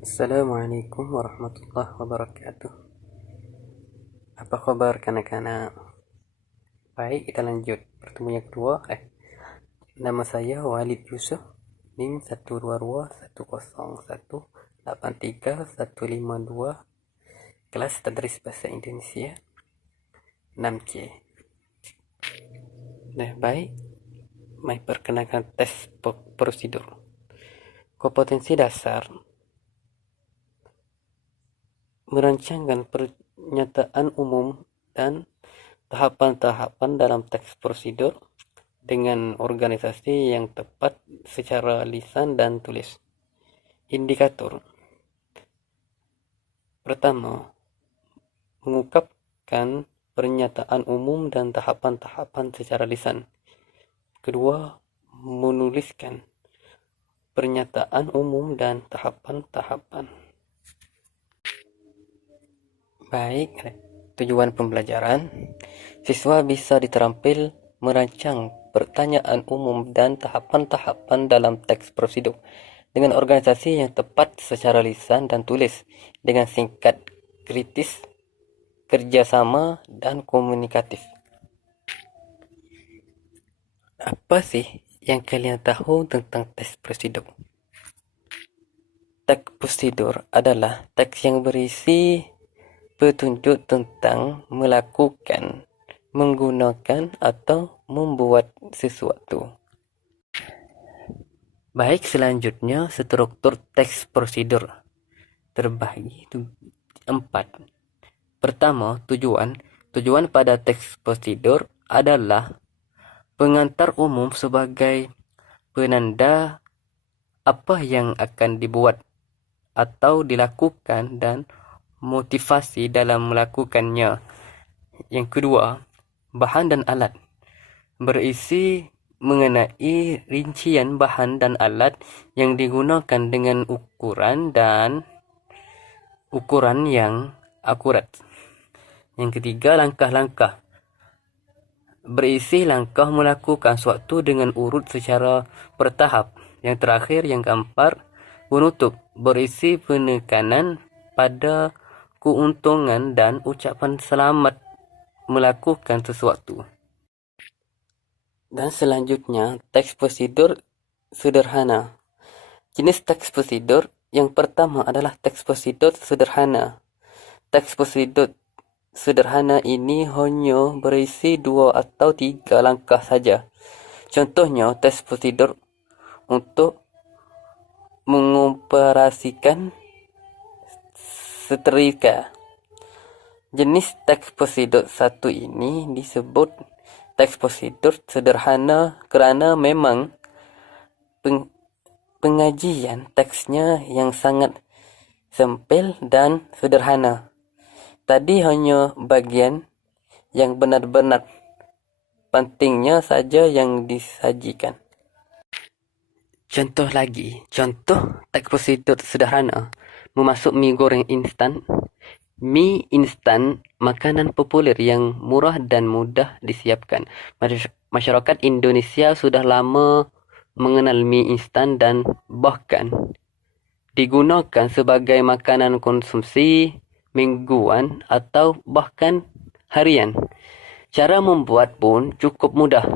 Assalamualaikum warahmatullahi wabarakatuh. Apa kabar kanak-kanak? Baik, kita lanjut pertemuan yang kedua. Nama saya Walid Yusuf, NIM 12210183152, kelas Tadris Bahasa Indonesia 6C. Nah, baik, mari perkenalkan tes prosedur. Kompetensi dasar merancangkan pernyataan umum dan tahapan-tahapan dalam teks prosedur dengan organisasi yang tepat secara lisan dan tulis. Indikator pertama, mengungkapkan pernyataan umum dan tahapan-tahapan secara lisan. Kedua, menuliskan pernyataan umum dan tahapan-tahapan. Baik, tujuan pembelajaran. Siswa bisa diterampil merancang pertanyaan umum dan tahapan-tahapan dalam teks prosedur dengan organisasi yang tepat secara lisan dan tulis, dengan singkat, kritis, kerjasama, dan komunikatif. Apa sih yang kalian tahu tentang teks prosedur? Teks prosedur adalah teks yang berisi petunjuk tentang melakukan, menggunakan, atau membuat sesuatu. Baik, selanjutnya struktur teks prosedur terbagi 4. Pertama, tujuan. Tujuan pada teks prosedur adalah pengantar umum sebagai penanda apa yang akan dibuat atau dilakukan dan motivasi dalam melakukannya. Yang kedua, bahan dan alat. Berisi mengenai rincian bahan dan alat yang digunakan dengan ukuran yang akurat. Yang ketiga, langkah-langkah. Berisi langkah melakukan suatu dengan urut secara bertahap. Yang terakhir, yang keempat, penutup. Berisi penekanan pada keuntungan dan ucapan selamat melakukan sesuatu. Dan selanjutnya, teks prosedur sederhana. Jenis teks prosedur yang pertama adalah teks prosedur sederhana. Teks prosedur sederhana ini hanya berisi 2 atau 3 langkah saja. Contohnya, teks prosedur untuk mengoperasikan setrika. Jenis teks prosedur satu ini disebut teks prosedur sederhana kerana memang pengajian teksnya yang sangat sempil dan sederhana. Tadi hanya bagian yang benar-benar pentingnya saja yang disajikan. Contoh lagi, contoh teks prosedur sederhana memasuk mie goreng instan. Mie instan makanan populer yang murah dan mudah disiapkan. Masyarakat Indonesia sudah lama mengenal mie instan dan bahkan digunakan sebagai makanan konsumsi mingguan atau bahkan harian. Cara membuat pun cukup mudah.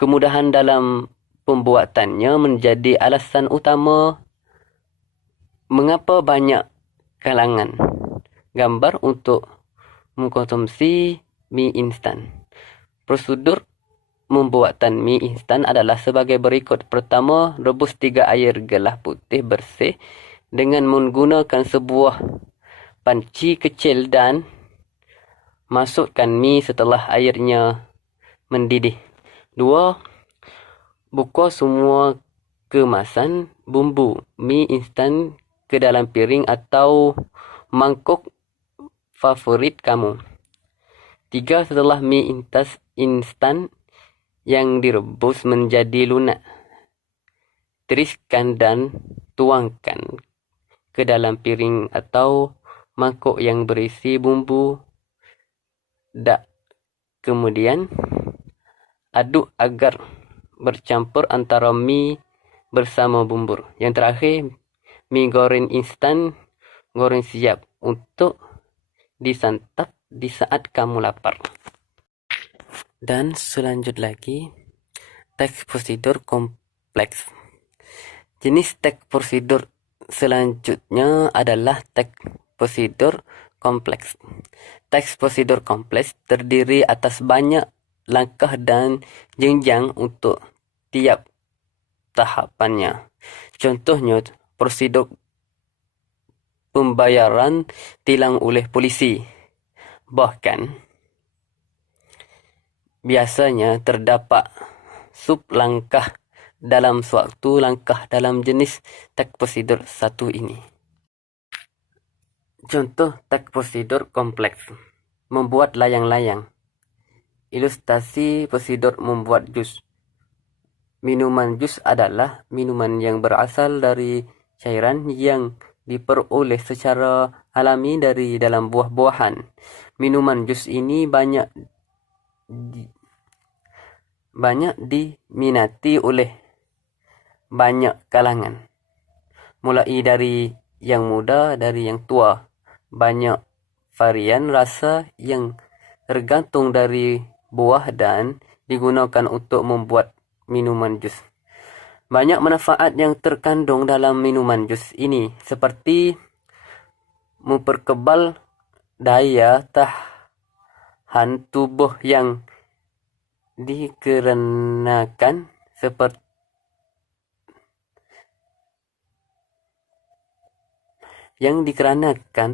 Kemudahan dalam pembuatannya menjadi alasan utama mengapa banyak kalangan gambar untuk mengkonsumsi mie instan. Prosedur membuatan mie instan adalah sebagai berikut. Pertama, rebus 3 air gelas putih bersih dengan menggunakan sebuah panci kecil dan masukkan mie setelah airnya mendidih. 2. Buka semua kemasan bumbu mie instan ke dalam piring atau mangkuk favorit kamu. 3. Setelah mie instan yang direbus menjadi lunak, tiriskan dan tuangkan ke dalam piring atau mangkuk yang berisi bumbu. Kemudian aduk agar bercampur antara mie bersama bumbu. Yang terakhir, mie goreng instan, goreng siap untuk disantap di saat kamu lapar. Dan selanjut lagi, teks prosedur kompleks. Jenis teks prosedur selanjutnya adalah teks prosedur kompleks. Teks prosedur kompleks terdiri atas banyak langkah dan jenjang untuk tiap tahapannya. Contohnya, prosedur pembayaran tilang oleh polisi. Bahkan, biasanya terdapat sub langkah dalam suatu langkah dalam jenis teks prosedur satu ini. Contoh teks prosedur kompleks. Membuat layang-layang. Ilustrasi prosedur membuat jus. Minuman jus adalah minuman yang berasal dari cairan yang diperoleh secara alami dari dalam buah-buahan. Minuman jus ini banyak diminati oleh banyak kalangan. Mulai dari yang muda, dari yang tua. Banyak varian rasa yang tergantung dari buah dan digunakan untuk membuat minuman jus. Banyak manfaat yang terkandung dalam minuman jus ini, seperti memperkebal daya tahan tubuh yang dikarenakan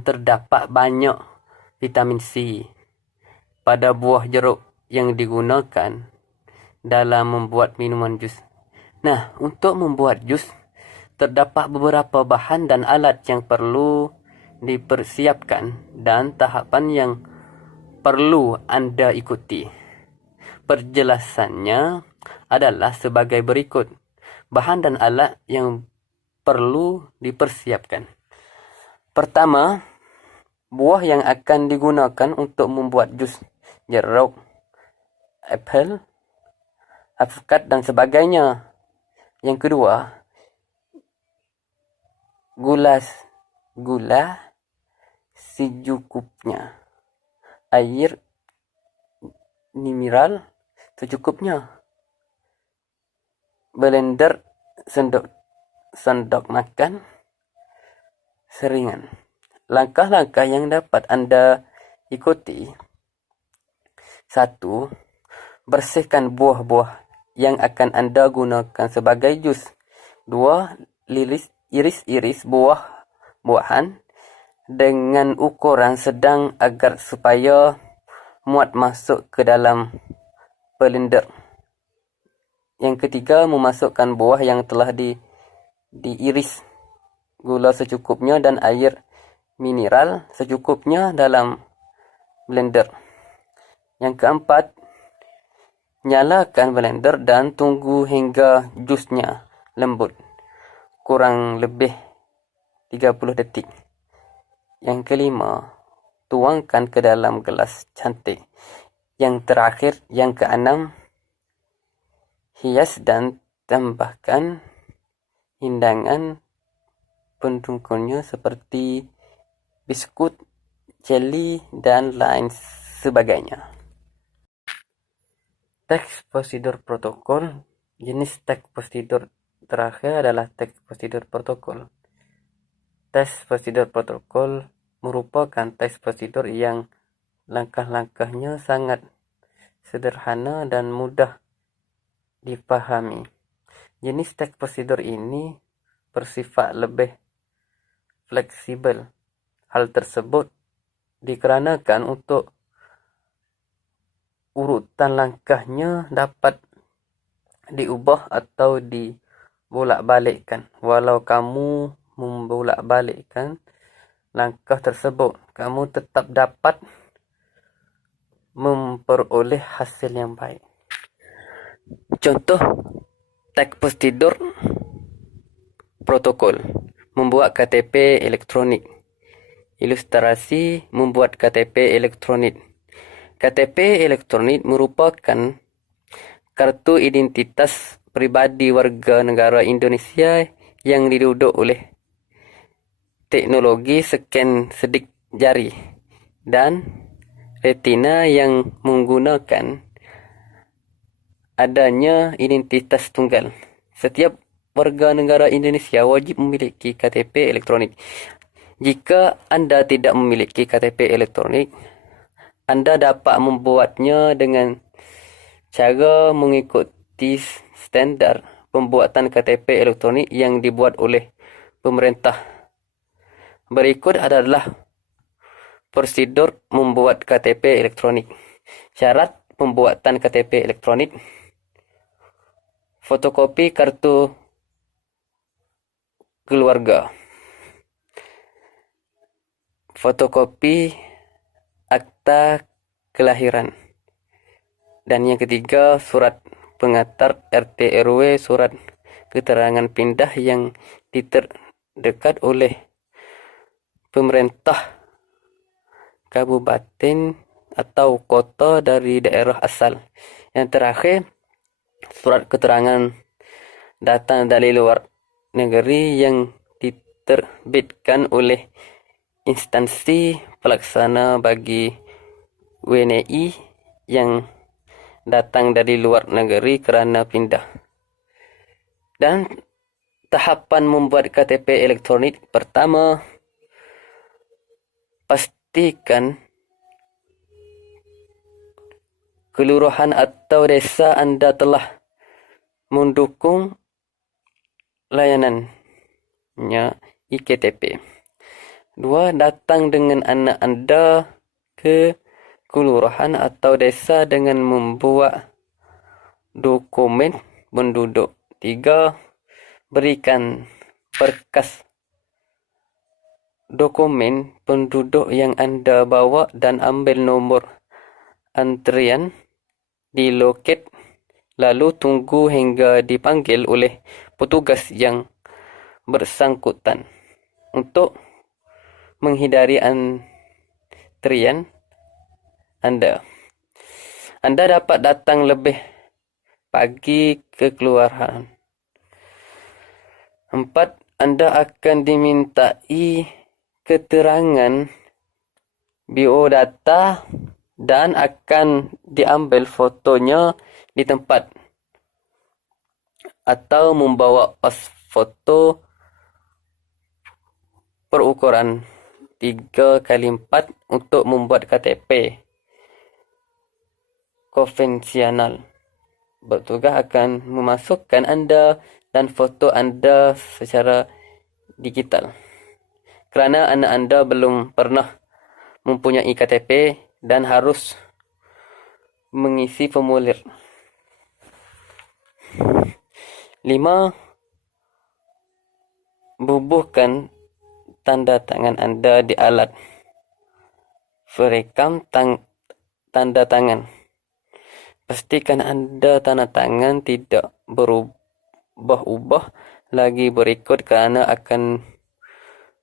terdapat banyak vitamin C pada buah jeruk yang digunakan dalam membuat minuman jus. Nah, untuk membuat jus, terdapat beberapa bahan dan alat yang perlu dipersiapkan dan tahapan yang perlu Anda ikuti. Perjelasannya adalah sebagai berikut. Bahan dan alat yang perlu dipersiapkan. Pertama, buah yang akan digunakan untuk membuat jus. Jeruk, apel, alpukat, dan sebagainya. Yang kedua, gula secukupnya. Air mineral secukupnya. Blender sendok makan seringan. Langkah-langkah yang dapat Anda ikuti. 1. Bersihkan buah-buah yang akan Anda gunakan sebagai jus. 2. Iris-iris buah-buahan dengan ukuran sedang agar supaya muat masuk ke dalam blender. Yang ketiga, memasukkan buah yang telah diiris, gula secukupnya dan air mineral secukupnya dalam blender. Yang keempat, nyalakan blender dan tunggu hingga jusnya lembut, kurang lebih 30 detik. Yang kelima, tuangkan ke dalam gelas cantik. Yang terakhir, yang keenam, hias dan tambahkan hidangan pendukungnya seperti biskut, jelly, dan lain sebagainya. Teks prosedur protokol. Jenis teks prosedur terakhir adalah teks prosedur protokol. Teks prosedur protokol merupakan teks prosedur yang langkah-langkahnya sangat sederhana dan mudah dipahami. Jenis teks prosedur ini bersifat lebih fleksibel. Hal tersebut dikarenakan untuk urutan langkahnya dapat diubah atau dibolak-balikkan. Walau kamu membolak-balikkan langkah tersebut, kamu tetap dapat memperoleh hasil yang baik. Contoh teks prosedur protokol. Membuat KTP elektronik. Ilustrasi membuat KTP elektronik. KTP elektronik merupakan kartu identitas pribadi warga negara Indonesia yang diduduk oleh teknologi scan sidik jari dan retina yang menggunakan adanya identitas tunggal. Setiap warga negara Indonesia wajib memiliki KTP elektronik. Jika Anda tidak memiliki KTP elektronik, Anda dapat membuatnya dengan cara mengikuti standar pembuatan KTP elektronik yang dibuat oleh pemerintah. Berikut adalah prosedur membuat KTP elektronik. Syarat pembuatan KTP elektronik: fotokopi kartu keluarga, fotokopi akta kelahiran, dan yang ketiga surat pengantar RT RW, surat keterangan pindah yang diterdekat oleh pemerintah kabupaten atau kota dari daerah asal. Yang terakhir, surat keterangan datang dari luar negeri yang diterbitkan oleh instansi pelaksana bagi WNI yang datang dari luar negeri kerana pindah. Dan tahapan membuat KTP elektronik: pertama, pastikan kelurahan atau desa Anda telah mendukung layanannya iktp. 2. Datang dengan anak Anda ke kelurahan atau desa dengan membawa dokumen penduduk. 3. Berikan berkas dokumen penduduk yang Anda bawa dan ambil nomor antrian di loket, lalu tunggu hingga dipanggil oleh petugas yang bersangkutan. Untuk menghindari antrian Anda dapat datang lebih pagi ke kelurahan. 4. Anda akan dimintai keterangan biodata dan akan diambil fotonya di tempat, atau membawa foto berukuran 3x4 untuk membuat KTP konvensional. Petugas akan memasukkan Anda dan foto Anda secara digital. Kerana anak Anda belum pernah mempunyai KTP dan harus mengisi formulir. 5. Bubuhkan tanda tangan Anda di alat perekam tanda tangan. Pastikan Anda tanda tangan tidak berubah-ubah lagi berikut kerana akan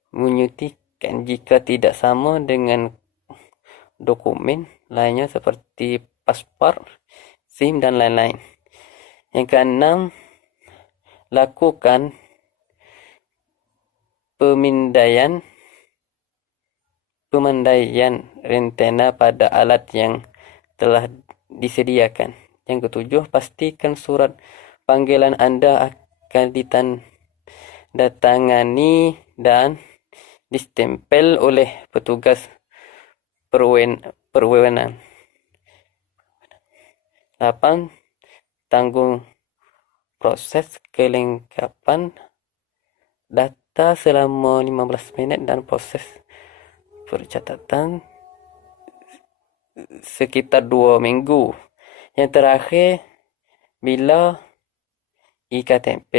menyutikan jika tidak sama dengan dokumen lainnya seperti paspor, SIM dan lain-lain. Yang keenam, lakukan pemindaian rentena pada alat yang telah disediakan. Yang ketujuh, pastikan surat panggilan Anda akan ditandatangani dan distempel oleh petugas berwenang. 8. Tanggung proses kelengkapan data selama 15 minit dan proses percatatan sekitar 2 minggu. Yang terakhir, bila iktp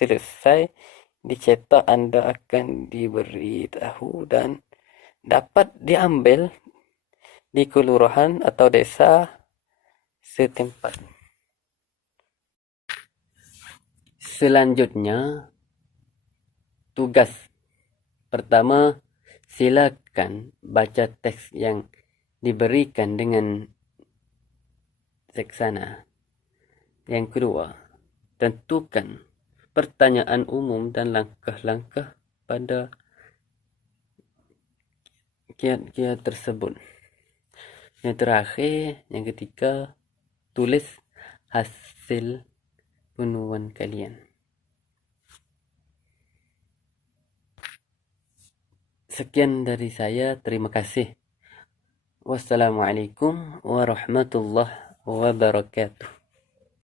selesai dicetak, Anda akan diberitahu dan dapat diambil di kelurahan atau desa setempat. Selanjutnya, tugas pertama, silakan baca teks yang diberikan dengan seksama. Yang kedua, tentukan pertanyaan umum dan langkah-langkah pada kiat-kiat tersebut. Yang terakhir, yang ketiga, tulis hasil penuan kalian. Sekian dari saya, terima kasih. Wassalamualaikum warahmatullahi wabarakatuh.